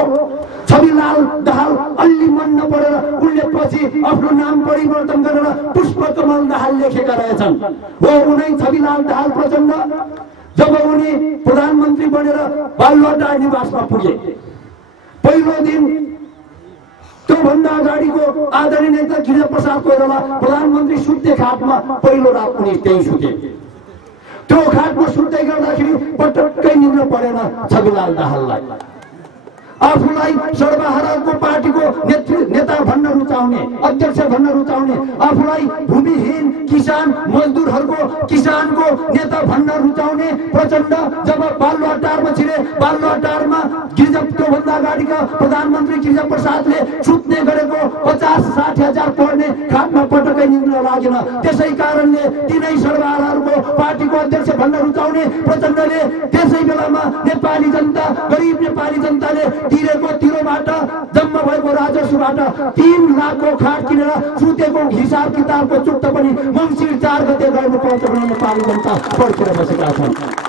छविलाल दाहाल अलि मन नपरेर उनले पछि आफ्नो नाम परिवर्तन गरेर पुष्पकमल दाहाल लेखेका रहेछन्। हो उनै छविलाल दाहाल प्रचण्ड जब उनी प्रधानमन्त्री बनेर बालुवाटार निवासमा पुगे, पहिलो दिन त्यो भन्दा अगाडिको आदरणीय नेता गिरिजाप्रसाद कोइराला प्रधानमन्त्री सुत्ने खाटमा पहिलो रात उनी त्यही सुते। त्यो खाटमा सुत्दै गर्दाखेरि पटक्कै निद्रा परेन छविलाल दाहाललाई। आफूलाई सर्वहाराको पार्टीको नेता भन्न रुचाउने, अध्यक्ष भन्न रुचाउने, आफूलाई भूमिहीन किसान मजदुरहरूको किसानको नेता भन्न रुचाउने प्रचण्ड जब बालुवाटारमा छिरे, बालुवाटारमा गिरिजाको भन्दा अगाडिका प्रधानमन्त्री गिरिजाप्रसादले सुत्ने गरेको 50-60 हजार पर्ने खाटमा पटक्कै निद्रा लागेन। त्यसै कारणले तिनै सर्वहाराको पार्टीको अध्यक्ष भन्न रुचाउने प्रचण्डले त्यसै बेलामा नेपाली जनता, गरिब नेपाली जनताले तिरेको तिरोबाट जम्मा भएको राजस्वबाट 3 लाखको खाट किनेर सुतेको हिसाब किताबको चुक्त पनि मङ्सिर 4 गते गर्नुपर्छ भनेर नेपाली जनता पर्खेर बसेका छन्।